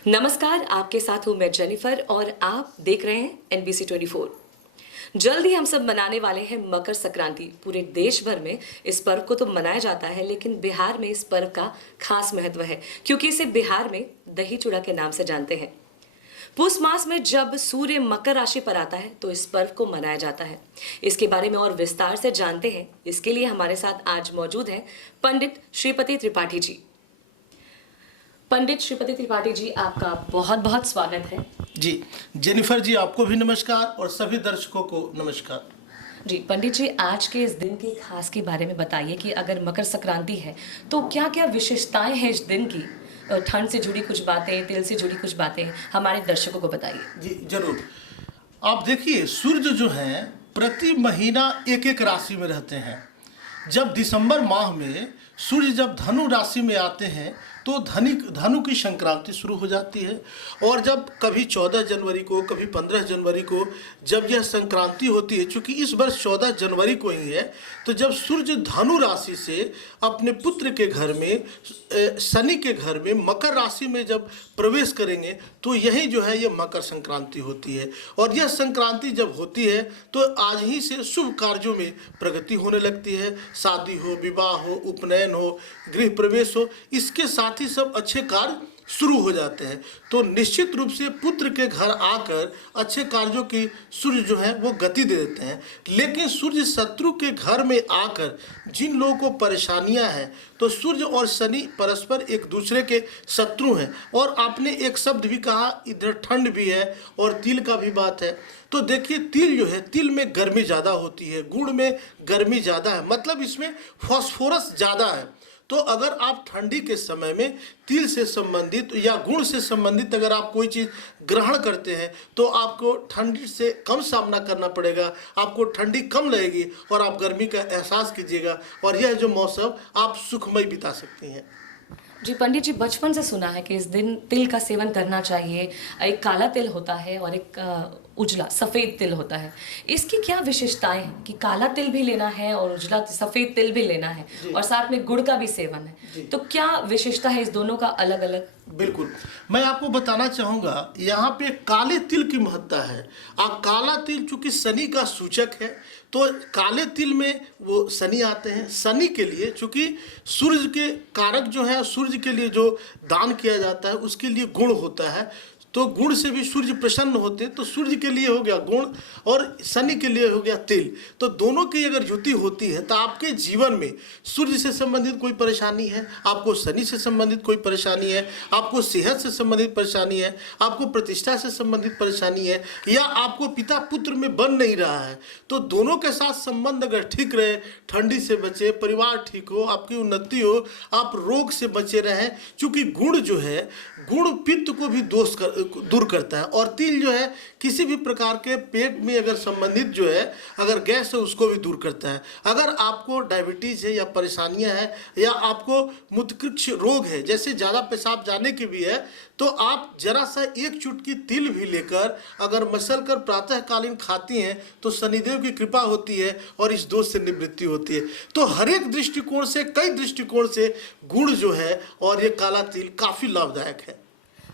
नमस्कार, आपके साथ हूं मैं जेनिफर और आप देख रहे हैं NBC 24। जल्द ही हम सब मनाने वाले हैं मकर संक्रांति। पूरे देश भर में इस पर्व को तो मनाया जाता है, लेकिन बिहार में इस पर्व का खास महत्व है क्योंकि इसे बिहार में दही चूड़ा के नाम से जानते हैं। पुष मास में जब सूर्य मकर राशि पर आता है तो इस पर्व को मनाया जाता है। इसके बारे में और विस्तार से जानते हैं। इसके लिए हमारे साथ आज मौजूद हैं पंडित श्रीपति त्रिपाठी जी। पंडित श्रीपति त्रिपाठी जी, आपका बहुत बहुत स्वागत है। जी जेनिफर जी, आपको भी नमस्कार और सभी दर्शकों को नमस्कार। जी पंडित जी, आज के इस दिन के खास के बारे में बताइए कि अगर मकर संक्रांति है तो क्या क्या विशेषताएं हैं इस दिन की। ठंड से जुड़ी कुछ बातें, तिल से जुड़ी कुछ बातें हमारे दर्शकों को बताइए। जी जरूर। आप देखिए, सूर्य जो है प्रति महीना एक एक राशि में रहते हैं। जब दिसंबर माह में सूर्य जब धनु राशि में आते हैं तो धनु की संक्रांति शुरू हो जाती है। और जब कभी 14 जनवरी को, कभी 15 जनवरी को जब यह संक्रांति होती है, चूँकि इस वर्ष 14 जनवरी को ही है, तो जब सूर्य धनु राशि से अपने पुत्र के घर में, शनि के घर में मकर राशि में जब प्रवेश करेंगे तो यही जो है ये मकर संक्रांति होती है। और यह संक्रांति जब होती है तो आज ही से शुभ कार्यों में प्रगति होने लगती है। शादी हो, विवाह हो, उपनयन हो, गृह प्रवेश हो, इसके साथ ही सब अच्छे कार्य शुरू हो जाते हैं। तो निश्चित रूप से पुत्र के घर आकर अच्छे कार्यों की सूर्य जो है वो गति दे देते हैं। लेकिन सूर्य शत्रु के घर में आकर जिन लोगों को परेशानियां हैं, तो सूर्य और शनि परस्पर एक दूसरे के शत्रु हैं। और आपने एक शब्द भी कहा, इधर ठंड भी है और तिल का भी बात है। तो देखिए, तिल जो है, तिल में गर्मी ज़्यादा होती है, गुड़ में गर्मी ज़्यादा है, मतलब इसमें फॉस्फोरस ज़्यादा है। तो अगर आप ठंडी के समय में तिल से संबंधित या गुड़ से संबंधित अगर आप कोई चीज़ ग्रहण करते हैं तो आपको ठंडी से कम सामना करना पड़ेगा, आपको ठंडी कम लगेगी और आप गर्मी का एहसास कीजिएगा। और यह जो मौसम आप सुखमय बिता सकती हैं। जी पंडित जी, बचपन से सुना है कि इस दिन तिल का सेवन करना चाहिए। एक काला तिल होता है और एक उजला सफ़ेद तिल होता है। इसकी क्या विशेषताएं हैं कि काला तिल भी लेना है और उजला सफ़ेद तिल भी लेना है और साथ में गुड़ का भी सेवन है, तो क्या विशेषता है इस दोनों का अलग अलग? बिल्कुल, मैं आपको बताना चाहूँगा, यहाँ पे काले तिल की महत्ता है। काला तिल चूँकि शनि का सूचक है, तो काले तिल में वो शनि आते हैं। शनि के लिए चूँकि सूर्य के कारक जो है, सूर्य के लिए जो दान किया जाता है उसके लिए गुण होता है, तो गुण से भी सूर्य प्रसन्न होते हैं। तो सूर्य के लिए हो गया गुण और शनि के लिए हो गया तिल। तो दोनों की अगर युति होती है तो आपके जीवन में सूर्य से संबंधित कोई परेशानी है, आपको शनि से संबंधित कोई परेशानी है, आपको सेहत से संबंधित परेशानी है, आपको प्रतिष्ठा से संबंधित परेशानी है, या आपको पिता पुत्र में बन नहीं रहा है, तो दोनों के साथ संबंध अगर ठीक रहे, ठंडी से बचे, परिवार ठीक हो, आपकी उन्नति हो, आप रोग से बचे रहें। चूँकि गुण जो है, गुण पित्त को भी दूर करता है, और तिल जो है किसी भी प्रकार के पेट में अगर संबंधित जो है अगर गैस है उसको भी दूर करता है। अगर आपको डायबिटीज़ है या परेशानियां हैं या आपको मूत्रकृक्ष रोग है, जैसे ज़्यादा पेशाब जाने की भी है, तो आप जरा सा एक चुटकी तिल भी लेकर अगर मसल कर प्रातःकालीन खाती हैं तो शनिदेव की कृपा होती है और इस दोष से निवृत्ति होती है। तो हर एक दृष्टिकोण से, कई दृष्टिकोण से गुड़ जो है और ये काला तिल काफ़ी लाभदायक है।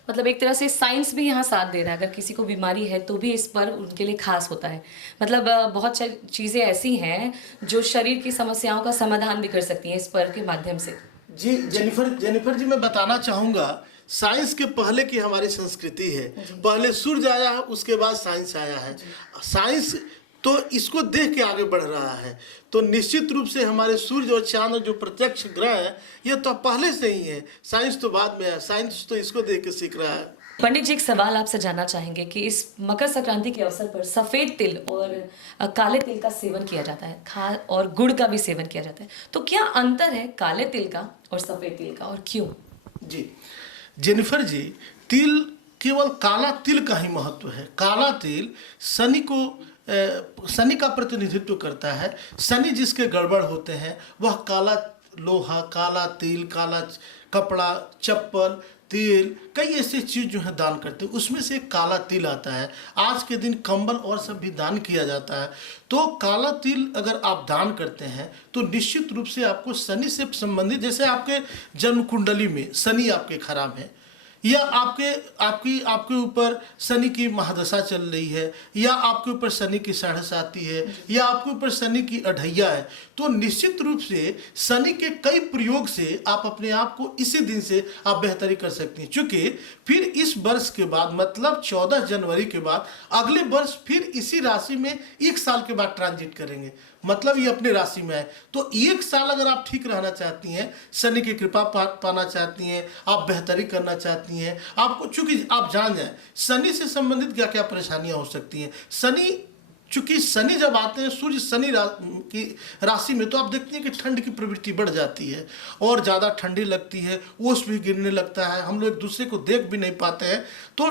मतलब एक तरह से साइंस भी यहाँ साथ दे रहा है। अगर किसी को बीमारी है तो भी इस पर उनके लिए खास होता है। मतलब बहुत चीज़ें ऐसी हैं जो शरीर की समस्याओं का समाधान भी कर सकती हैं इस पर्व के माध्यम से। जी जेनिफर जी, मैं बताना चाहूँगा, साइंस के पहले की हमारी संस्कृति है। पहले सूर्य आया है, उसके बाद साइंस आया है। साइंस तो इसको देख के आगे बढ़ रहा है। तो निश्चित रूप से हमारे सूर्य और चांद जो प्रत्यक्ष ग्रह है ये तो पहले से ही है, साइंस तो बाद में है। साइंस तो इसको देख के सीख रहा है। पंडित जी, एक सवाल आपसे जानना चाहेंगे कि इस मकर संक्रांति के अवसर पर सफ़ेद तिल और काले तिल का सेवन किया जाता है, और गुड़ का भी सेवन किया जाता है, तो क्या अंतर है काले तिल का और सफ़ेद तिल का और क्यों? जी जेनिफर जी, तिल केवल काला तिल का ही महत्व है। काला तिल शनि का प्रतिनिधित्व करता है। शनि जिसके गड़बड़ होते हैं वह काला लोहा, काला तिल, काला कपड़ा, चप्पल, तेल, कई ऐसी चीज़ जो है दान करते हैं, उसमें से एक काला तिल आता है। आज के दिन कंबल और सब भी दान किया जाता है। तो काला तिल अगर आप दान करते हैं तो निश्चित रूप से आपको शनि से संबंधित, जैसे आपके जन्म कुंडली में शनि आपके खराब है या आपके ऊपर शनि की महादशा चल रही है, या आपके ऊपर शनि की साढ़स आती है, या आपके ऊपर शनि की अढ़ैया है, तो निश्चित रूप से शनि के कई प्रयोग से आप अपने आप को इसी दिन से आप बेहतरी कर सकती हैं। चूंकि फिर इस वर्ष के बाद मतलब 14 जनवरी के बाद अगले वर्ष फिर इसी राशि में 1 साल के बाद ट्रांजिट करेंगे, मतलब ये अपने राशि में है। तो 1 साल अगर आप ठीक रहना चाहती हैं, शनि की कृपा पाना चाहती हैं, आप बेहतरी करना चाहती हैं, आपको चूंकि आप जान जाएं शनि से संबंधित क्या क्या परेशानियां हो सकती हैं। चूंकि शनि जब आते हैं सूर्य शनि की राशि में, तो आप देखते हैं कि ठंड की प्रवृत्ति बढ़ जाती है और ज़्यादा ठंडी लगती है, ओस भी गिरने लगता है, हम लोग एक दूसरे को देख भी नहीं पाते हैं। तो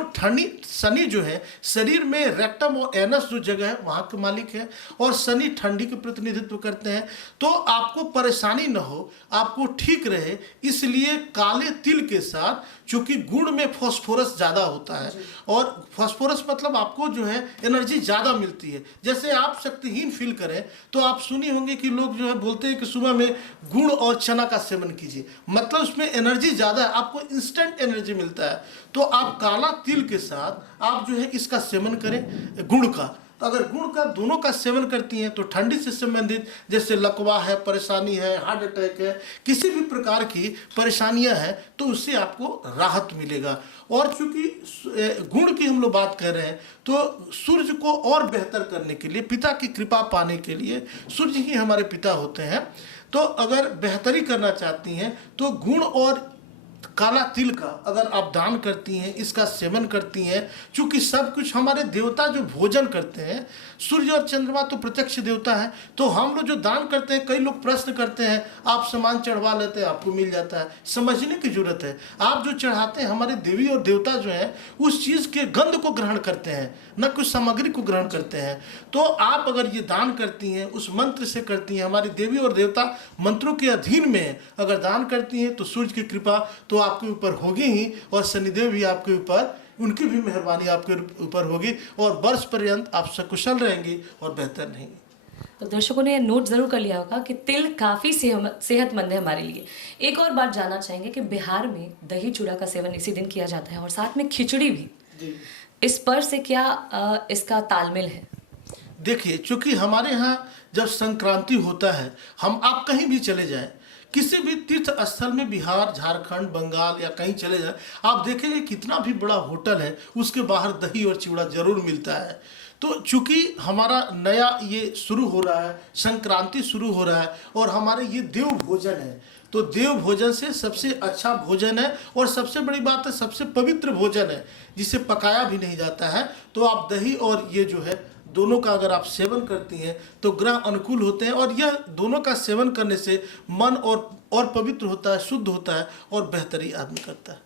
शनि जो है शरीर में रेक्टम और एनस जो जगह है वहाँ के मालिक है, और शनि ठंडी के प्रतिनिधित्व करते हैं। तो आपको परेशानी न हो, आपको ठीक रहे, इसलिए काले तिल के साथ, चूंकि गुड़ में फॉस्फोरस ज़्यादा होता है, और फॉस्फोरस मतलब आपको जो है एनर्जी ज़्यादा मिलती है। जैसे आप शक्तिहीन फील करें तो आप सुनी होंगे कि लोग जो है बोलते हैं कि सुबह में गुड़ और चना का सेवन कीजिए, मतलब उसमें एनर्जी ज़्यादा है, आपको इंस्टेंट एनर्जी मिलता है। तो आप काला तिल के साथ आप जो है इसका सेवन करें, गुड़ का। तो अगर गुड़ का दोनों का सेवन करती हैं तो ठंडी से संबंधित जैसे लकवा है, परेशानी है, हार्ट अटैक है, किसी भी प्रकार की परेशानियां हैं, तो उससे आपको राहत मिलेगा। और चूंकि गुण की हम लोग बात कर रहे हैं, तो सूर्य को और बेहतर करने के लिए, पिता की कृपा पाने के लिए, सूर्य ही हमारे पिता होते हैं, तो अगर बेहतरी करना चाहती हैं तो गुण और काला तिल का अगर आप दान करती हैं, इसका सेवन करती हैं, चूंकि सब कुछ हमारे देवता जो भोजन करते हैं, सूर्य और चंद्रमा तो प्रत्यक्ष देवता है, तो हम लोग जो दान करते हैं, कई लोग प्रश्न करते हैं, आप सामान चढ़वा लेते हैं आपको मिल जाता है, समझने की जरूरत है। आप जो चढ़ाते हैं, हमारे देवी और देवता जो हैं उस चीज़ के गंध को ग्रहण करते हैं, न कुछ सामग्री को ग्रहण करते हैं। तो आप अगर ये दान करती हैं, उस मंत्र से करती हैं, हमारी देवी और देवता मंत्रों के अधीन में अगर दान करती हैं, तो सूर्य की कृपा तो आपके ऊपर होगी ही, और शनिदेव भी आपके ऊपर, उनकी भी मेहरबानी आपके ऊपर होगी, और वर्ष पर्यंत आप सकुशल रहेंगे और बेहतर रहेंगे। तो दर्शकों ने नोट जरूर कर लिया होगा कि तिल काफी सेहतमंद है हमारे लिए। एक और बात जानना चाहेंगे कि बिहार में दही चूड़ा का सेवन इसी दिन किया जाता है और साथ में खिचड़ी भी जी। इस पर से क्या इसका तालमेल है? देखिए, चूंकि हमारे यहाँ जब संक्रांति होता है, आप कहीं भी चले जाएं, किसी भी तीर्थ स्थल में, बिहार, झारखंड, बंगाल या कहीं चले जाएं, आप देखेंगे कितना भी बड़ा होटल है, उसके बाहर दही और चिवड़ा जरूर मिलता है। तो चूंकि हमारा नया ये शुरू हो रहा है, संक्रांति शुरू हो रहा है, और हमारे ये देव भोजन है, तो देव भोजन से सबसे अच्छा भोजन है, और सबसे बड़ी बात है सबसे पवित्र भोजन है, जिसे पकाया भी नहीं जाता है। तो आप दही और ये जो है दोनों का अगर आप सेवन करती हैं तो ग्रह अनुकूल होते हैं, और यह दोनों का सेवन करने से मन और पवित्र होता है, शुद्ध होता है, और बेहतरी आदमी करता है।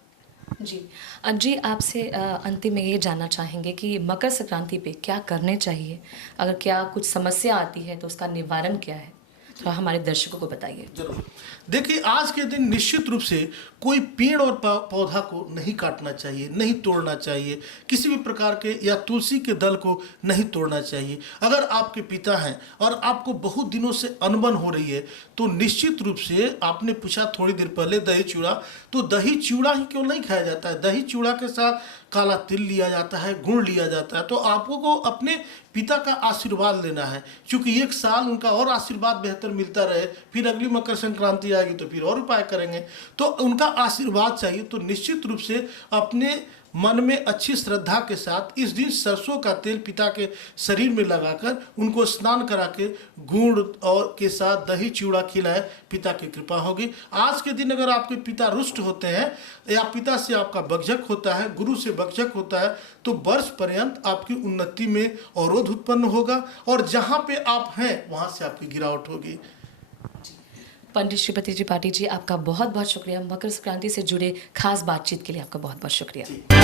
जी आपसे अंतिम में ये जानना चाहेंगे कि मकर संक्रांति पे क्या करने चाहिए, अगर क्या कुछ समस्या आती है तो उसका निवारण क्या है, तो हमारे दर्शकों को बताइए। जरूर। देखिए, आज के दिन निश्चित रूप से कोई पेड़ और पौधा को नहीं काटना चाहिए, नहीं तोड़ना चाहिए, किसी भी प्रकार के या तुलसी के दल को नहीं तोड़ना चाहिए। अगर आपके पिता हैं और आपको बहुत दिनों से अनबन हो रही है, तो निश्चित रूप से, आपने पूछा थोड़ी देर पहले दही चूड़ा, तो दही चूड़ा ही क्यों नहीं खाया जाता है, दही चूड़ा के साथ काला तिल लिया जाता है, गुड़ लिया जाता है। तो आपको अपने पिता का आशीर्वाद लेना है, क्योंकि 1 साल उनका और आशीर्वाद बेहतर मिलता रहे, फिर अगली मकर संक्रांति आएगी तो फिर और उपाय करेंगे, तो उनका आशीर्वाद चाहिए। तो निश्चित रूप से अपने मन में अच्छी श्रद्धा के साथ इस दिन सरसों का तेल पिता के शरीर में लगाकर उनको स्नान करा के गुड़ और के साथ दही चिवड़ा खिलाएं, पिता की कृपा होगी। आज के दिन अगर आपके पिता रुष्ट होते हैं या पिता से आपका बकझक होता है, गुरु से बकझक होता है, तो वर्ष पर्यंत आपकी उन्नति में अवरोध उत्पन्न होगा, और जहाँ पे आप हैं वहाँ से आपकी गिरावट होगी। पंडित श्रीपति त्रिपाठी जी, आपका बहुत बहुत शुक्रिया। मकर संक्रांति से जुड़े खास बातचीत के लिए आपका बहुत बहुत शुक्रिया।